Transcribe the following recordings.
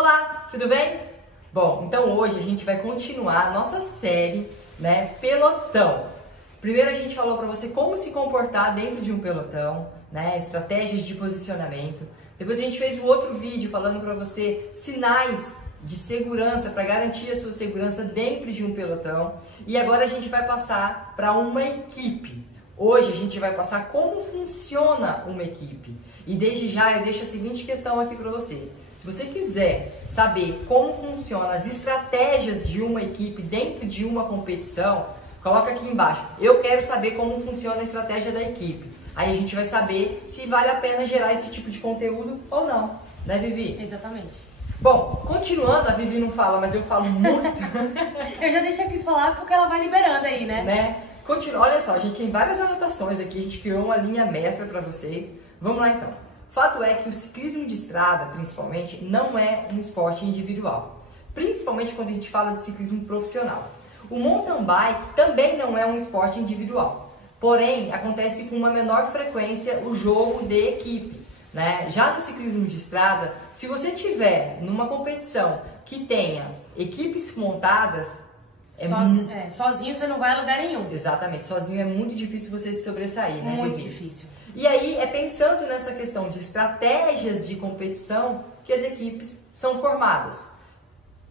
Olá, tudo bem? Bom, então hoje a gente vai continuar a nossa série, né, pelotão. Primeiro a gente falou para você como se comportar dentro de um pelotão, né, estratégias de posicionamento. Depois a gente fez um outro vídeo falando para você sinais de segurança para garantir a sua segurança dentro de um pelotão. E agora a gente vai passar para uma equipe. Hoje a gente vai passar como funciona uma equipe. E desde já eu deixo a seguinte questão aqui para você. Se você quiser saber como funcionam as estratégias de uma equipe dentro de uma competição, coloca aqui embaixo. Eu quero saber como funciona a estratégia da equipe. Aí a gente vai saber se vale a pena gerar esse tipo de conteúdo ou não. Né, Vivi? Exatamente. Bom, continuando, a Vivi não fala, mas eu falo muito. Eu já deixei a Cris falar porque ela vai liberando aí, né? Olha só, a gente tem várias anotações aqui, a gente criou uma linha mestra para vocês. Vamos lá então. Fato é que o ciclismo de estrada, principalmente, não é um esporte individual. Principalmente quando a gente fala de ciclismo profissional. O mountain bike também não é um esporte individual. Porém, acontece com uma menor frequência o jogo de equipe. Né? Já no ciclismo de estrada, se você tiver numa competição que tenha equipes montadas, sozinho você não vai a lugar nenhum. Exatamente, sozinho é muito difícil você se sobressair, né? Muito difícil. E aí é pensando nessa questão de estratégias de competição que as equipes são formadas,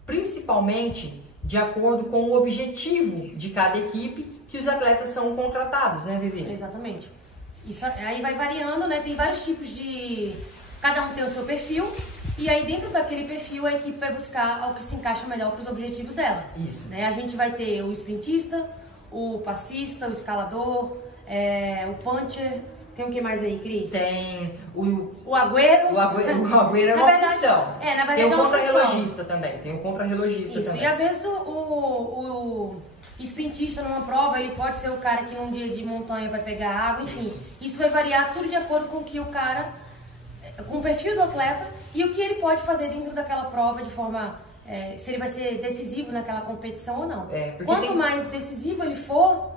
principalmente de acordo com o objetivo de cada equipe que os atletas são contratados, né, Vivi? Exatamente. Isso aí vai variando, né? Tem vários tipos de... Cada um tem o seu perfil. E aí dentro daquele perfil a equipe vai buscar o que se encaixa melhor para os objetivos dela. Isso. Né? A gente vai ter o sprintista, o passista, o escalador, o puncher. Tem o que mais aí, Cris? Tem o agüero. O agüero é uma função. Na verdade, tem o contra-relogista também. Tem o contra-relogista também. E às vezes o sprintista numa prova, ele pode ser o cara que num dia de montanha vai pegar água, enfim. Isso vai variar tudo de acordo com o que o cara, com o perfil do atleta e o que ele pode fazer dentro daquela prova de forma, se ele vai ser decisivo naquela competição ou não. Quanto mais decisivo ele for,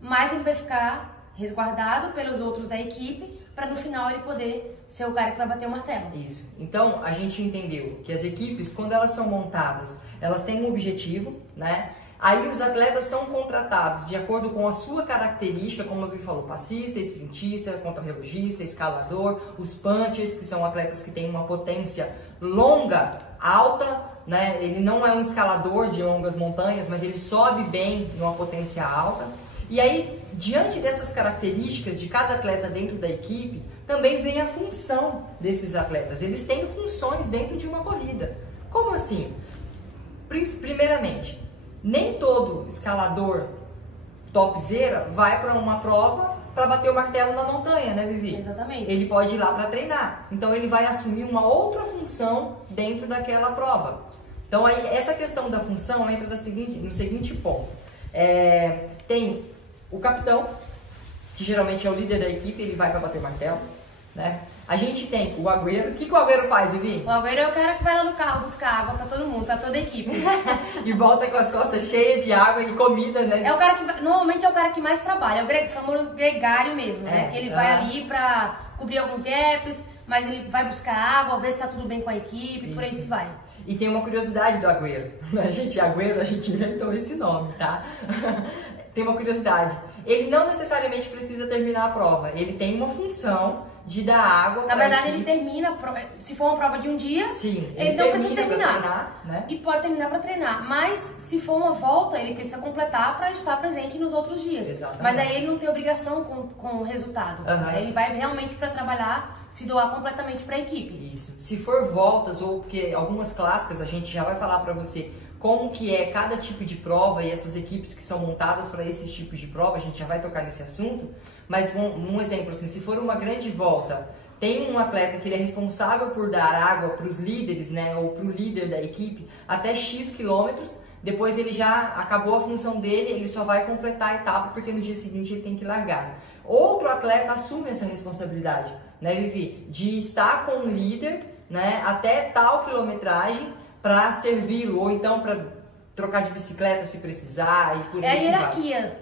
mais ele vai ficar resguardado pelos outros da equipe, para no final ele poder ser o cara que vai bater o martelo. Isso. Então, a gente entendeu que as equipes, quando elas são montadas, elas têm um objetivo, né? Aí os atletas são contratados de acordo com a sua característica, como a Vi falou, passista, sprintista, contra-relogista, escalador, os punchers, que são atletas que têm uma potência longa, alta, né? Ele não é um escalador de longas montanhas, mas ele sobe bem numa potência alta. E aí, diante dessas características de cada atleta dentro da equipe, também vem a função desses atletas. Eles têm funções dentro de uma corrida. Como assim? Primeiramente, nem todo escalador topzera vai para uma prova para bater o martelo na montanha, né, Vivi? Exatamente. Ele pode ir lá para treinar. Então, ele vai assumir uma outra função dentro daquela prova. Então, aí, essa questão da função entra no seguinte ponto. Tem o capitão, que geralmente é o líder da equipe, ele vai para bater martelo, né? A gente tem o agüero. O que o agüero faz, Vivi? O agüero é o cara que vai lá no carro buscar água para todo mundo, para toda a equipe. E volta com as costas cheias de água e comida, né? É o cara que normalmente é o cara que mais trabalha, é o famoso gregário mesmo, né? Que ele vai ali para cobrir alguns gaps, mas ele vai buscar água, ver se tá tudo bem com a equipe, por aí se vai. E tem uma curiosidade do agüero. A gente inventou esse nome, tá? Tem uma curiosidade. Ele não necessariamente precisa terminar a prova. Ele tem uma função de dar água. Na verdade, ele termina, se for uma prova de um dia, sim, ele não precisa terminar. Treinar, né? E pode terminar para treinar. Mas se for uma volta, ele precisa completar para estar presente nos outros dias. Exatamente. Mas aí ele não tem obrigação com o resultado. Ele vai realmente para trabalhar, se doar completamente para a equipe. Isso. Se for voltas ou porque algumas clássicas, a gente já vai falar para você como que é cada tipo de prova e essas equipes que são montadas para esses tipos de prova, a gente já vai tocar nesse assunto, mas um exemplo assim, se for uma grande volta, tem um atleta que ele é responsável por dar água para os líderes, né, ou para o líder da equipe, até X quilômetros, depois ele já acabou a função dele, ele só vai completar a etapa porque no dia seguinte ele tem que largar. Outro atleta assume essa responsabilidade, né, Vivi, de estar com o líder, né, até tal quilometragem, para servi-lo, ou então para trocar de bicicleta se precisar e por aí. É a hierarquia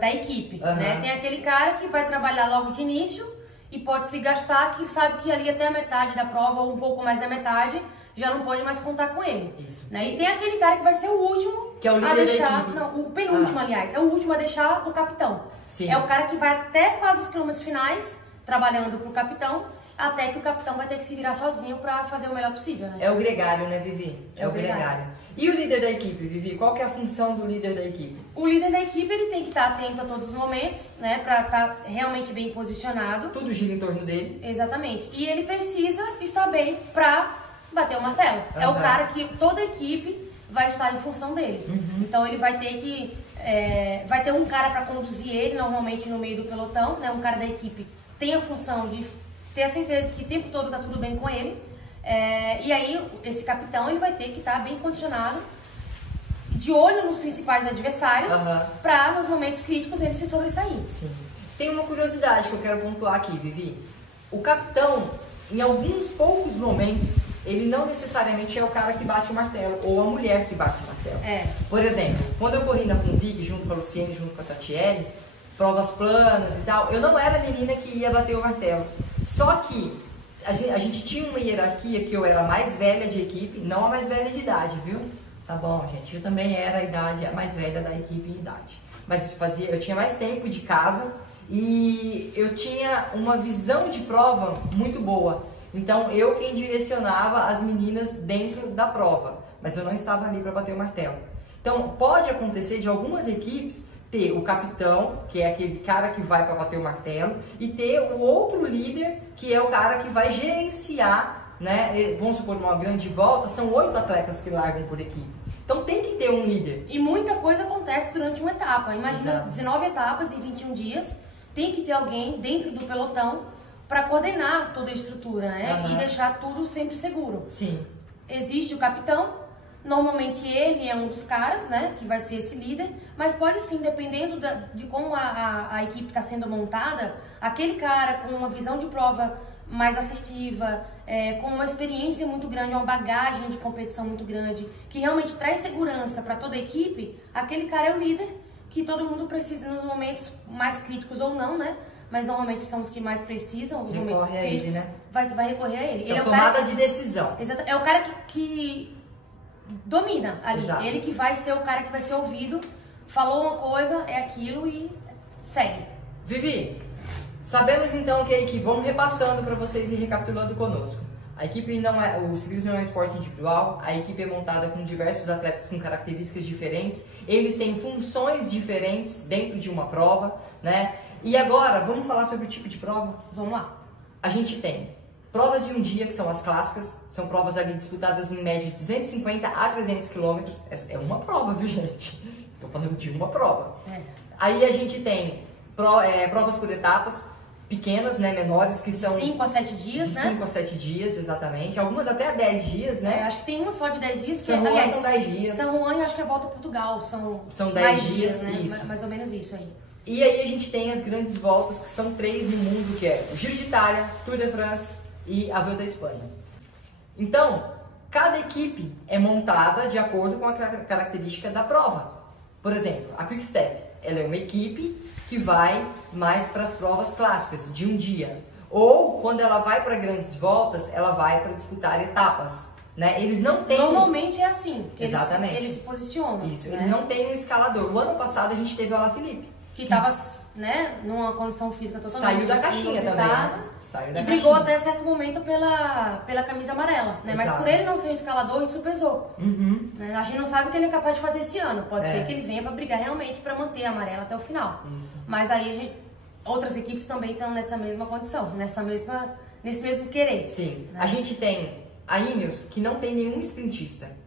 da equipe, né? Tem aquele cara que vai trabalhar logo de início e pode se gastar, que sabe que ali até a metade da prova, ou um pouco mais da metade, já não pode mais contar com ele. Isso. Né? E tem aquele cara que vai ser o último que é o líder a deixar, da equipe. não, o penúltimo, aliás, é o último a deixar o capitão. Sim. É o cara que vai até quase os quilômetros finais, trabalhando pro capitão, até que o capitão vai ter que se virar sozinho para fazer o melhor possível, né? É o gregário, né, Vivi? É o gregário. E o líder da equipe, Vivi? Qual que é a função do líder da equipe? O líder da equipe, ele tem que estar atento a todos os momentos, né, para estar realmente bem posicionado. Tudo gira em torno dele. Exatamente. E ele precisa estar bem para bater o martelo. É o cara que toda a equipe vai estar em função dele. Então ele vai ter que vai ter um cara para conduzir ele, normalmente no meio do pelotão, né? Um cara da equipe tem a função de ter a certeza que o tempo todo tá tudo bem com ele. E aí esse capitão ele vai ter que estar bem condicionado, de olho nos principais adversários, para nos momentos críticos ele se sobressair. Sim. Tem uma curiosidade que eu quero pontuar aqui, Vivi. O capitão, em alguns poucos momentos, ele não necessariamente é o cara que bate o martelo, ou a mulher que bate o martelo. Por exemplo, quando eu corri na Funvig, junto com a Luciene, junto com a Tatiele, provas planas e tal, eu não era a menina que ia bater o martelo. Só que a gente tinha uma hierarquia que eu era a mais velha de equipe, não a mais velha de idade, viu? Tá bom, gente, eu também era a mais velha da equipe em idade. Mas eu tinha mais tempo de casa e eu tinha uma visão de prova muito boa. Então, eu quem direcionava as meninas dentro da prova, mas eu não estava ali para bater o martelo. Então, pode acontecer de algumas equipes ter o capitão, que é aquele cara que vai para bater o martelo, e ter o outro líder, que é o cara que vai gerenciar, né? Vamos supor, numa grande volta, são 8 atletas que largam por equipe. Então, tem que ter um líder. E muita coisa acontece durante uma etapa. Imagina, 19 etapas em 21 dias, tem que ter alguém dentro do pelotão para coordenar toda a estrutura, né? E deixar tudo sempre seguro. Sim. Existe o capitão, normalmente ele é um dos caras, né? Que vai ser esse líder, mas pode sim, dependendo de como a equipe está sendo montada, aquele cara com uma visão de prova mais assertiva, com uma experiência muito grande, uma bagagem de competição muito grande, que realmente traz segurança para toda a equipe, aquele cara é o líder que todo mundo precisa nos momentos mais críticos ou não, né? Mas normalmente são os que mais precisam, os momentos críticos. Ele, né? Vai recorrer a ele. Ele é o tomada de decisão. Exato. É o cara que domina ali. Exato. Ele que vai ser o cara que vai ser ouvido, falou uma coisa, é aquilo e segue. Vivi, sabemos então que a equipe, vamos repassando para vocês e recapitulando conosco. A equipe o ciclismo não é um esporte individual, a equipe é montada com diversos atletas com características diferentes, eles têm funções diferentes dentro de uma prova, né? E agora, vamos falar sobre o tipo de prova? Vamos lá. A gente tem provas de um dia, que são as clássicas, são provas ali disputadas em média de 250 a 300 quilômetros. É uma prova, viu, gente? Tô falando de uma prova. Aí a gente tem provas por etapas, pequenas, né, menores, que são 5 a 7 dias, né? 5 a 7 dias, exatamente. Algumas até 10 dias, né? Acho que tem uma só de 10 dias. São Juan são 10 dias. São Juan e acho que é volta a Portugal. São 10 dias, né? isso. Mais ou menos isso aí. E aí a gente tem as grandes voltas, que são 3 no mundo, que é o Giro de Itália, Tour de France e a Vuelta à Espanha. Então, cada equipe é montada de acordo com a característica da prova. Por exemplo, a Quick Step, ela é uma equipe que vai mais para as provas clássicas, de um dia. Ou, quando ela vai para grandes voltas, ela vai para disputar etapas. Né? Eles não têm... Normalmente é assim, que Exatamente. Eles se posicionam. Isso, né? eles não têm um escalador. O ano passado a gente teve o Alaphilippe. Que estava, né, numa condição física totalmente saiu da caixinha também, né? Saiu da e brigou caixinha. até certo momento pela camisa amarela, né? Mas Exato. por ele não ser um escalador, isso pesou. Né? A gente não sabe o que ele é capaz de fazer esse ano. Pode ser que ele venha para brigar realmente para manter a amarela até o final. Isso. Mas aí outras equipes também estão nessa mesma condição, nesse mesmo querer. Sim. Né? A gente tem a Ineos, que não tem nenhum sprintista.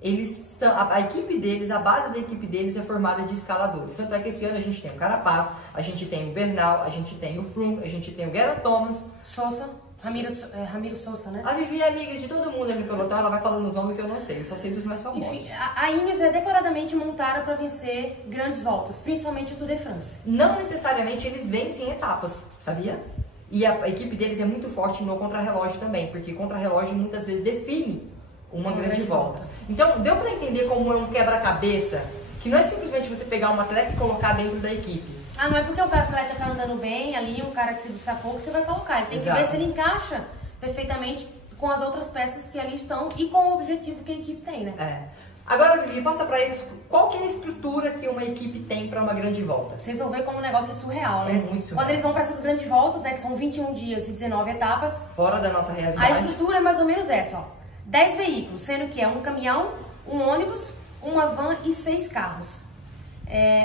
Eles são, a equipe deles, a base da equipe deles é formada de escaladores. Tanto é que esse ano a gente tem o Carapaz, a gente tem o Bernal, a gente tem o Froome, a gente tem o Geraint Thomas. Sousa, Ramiro Sousa, né? A Vivi é amiga de todo mundo ali no pelotão, ela vai falando os nomes que eu não sei, eu só sei dos mais famosos. Enfim, a Ineos é declaradamente montada para vencer grandes voltas, principalmente o Tour de France. Não necessariamente eles vencem etapas, sabia? E a equipe deles é muito forte no contrarrelógio também, porque contrarrelógio muitas vezes define uma grande volta. Então, deu para entender como é um quebra-cabeça, que não é simplesmente você pegar uma atleta e colocar dentro da equipe. Ah, não é porque o atleta tá andando bem ali, um cara que se destacou, que você vai colocar. Ele tem que ver se ele encaixa perfeitamente com as outras peças que ali estão e com o objetivo que a equipe tem, né? Agora, Vivi, passa pra eles qual que é a estrutura que uma equipe tem para uma grande volta. Vocês vão ver como o negócio é surreal, né? É muito surreal. Quando eles vão para essas grandes voltas, né, que são 21 dias e 19 etapas. Fora da nossa realidade. A estrutura é mais ou menos essa, ó. 10 veículos, sendo que é um caminhão, um ônibus, uma van e 6 carros.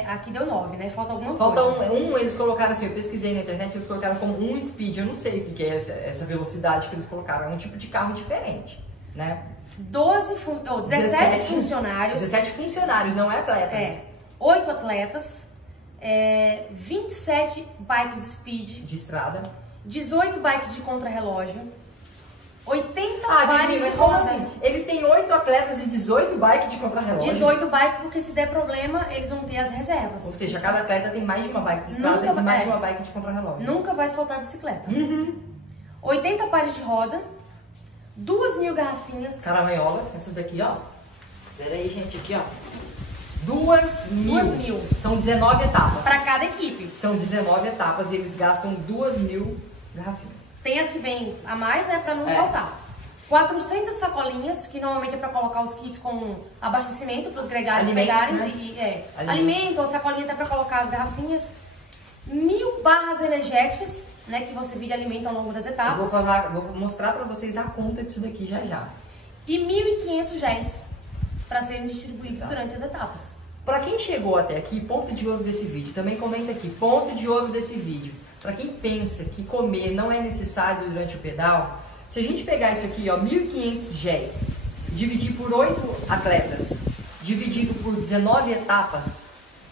Aqui deu 9, né? Falta alguma coisa. Falta eles colocaram assim, eu pesquisei na internet, eles colocaram como um speed, eu não sei o que é essa velocidade que eles colocaram, é um tipo de carro diferente, né? 17 funcionários. 17 funcionários, não é atletas. 8 atletas, 27 bikes speed. De estrada. 18 bikes de contrarrelógio. 80 bikes mas como assim? Eles têm 8 atletas e 18 bikes de contrarrelógio? 18 bikes porque se der problema, eles vão ter as reservas. Ou seja, cada atleta tem mais de uma bike de estrada e mais de uma bike de contrarrelógio. Nunca vai faltar bicicleta. 80 pares de roda. 2.000 garrafinhas. Caramanholas, essas daqui, ó. Pera aí, gente, aqui, ó. 2.000. São 19 etapas. Para cada equipe. São 19 etapas e eles gastam 2.000 garrafinhas. Tem as que vêm a mais, né, para não faltar. 400 sacolinhas, que normalmente é para colocar os kits com abastecimento para os gregários pegarem. Né? Alimento ou sacolinha até para colocar as garrafinhas. 1.000 barras energéticas, né, que você vira alimento ao longo das etapas. Vou mostrar para vocês a conta disso daqui já. E 1.500 géis para serem distribuídos durante as etapas. Para quem chegou até aqui, ponto de ouro desse vídeo, também comenta aqui, ponto de ouro desse vídeo. Para quem pensa que comer não é necessário durante o pedal, se a gente pegar isso aqui, ó, 1.500 géis, dividir por 8 atletas, dividido por 19 etapas,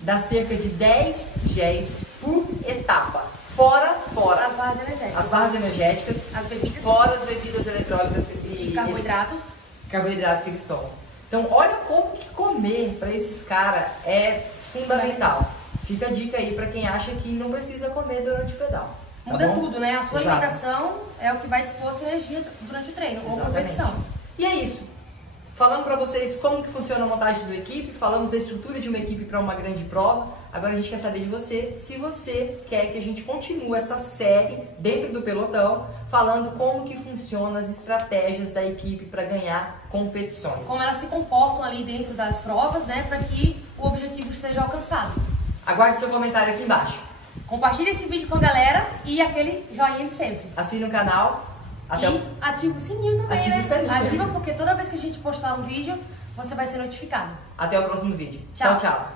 dá cerca de 10 géis por etapa. Fora as barras energéticas. As barras energéticas. As bebidas. Fora as bebidas eletrônicas e carboidratos. Carboidratos que eles tomam. Então, olha como que comer para esses caras é fundamental. Fica a dica aí para quem acha que não precisa comer durante o pedal. Muda tudo, né? A sua alimentação é o que vai dispor a sua energia durante o treino ou competição. E é isso. Falamos para vocês como que funciona a montagem da equipe, falamos da estrutura de uma equipe para uma grande prova. Agora a gente quer saber de você, se você quer que a gente continue essa série dentro do pelotão, falando como que funcionam as estratégias da equipe para ganhar competições. Como elas se comportam ali dentro das provas, né, para que o objetivo esteja alcançado. Aguarde seu comentário aqui embaixo. Compartilhe esse vídeo com a galera e aquele joinha de sempre. Assine o canal. Ativa o sininho também, ativa o sininho. Ativa porque toda vez que a gente postar um vídeo, você vai ser notificado. Até o próximo vídeo. Tchau. Tchau, tchau.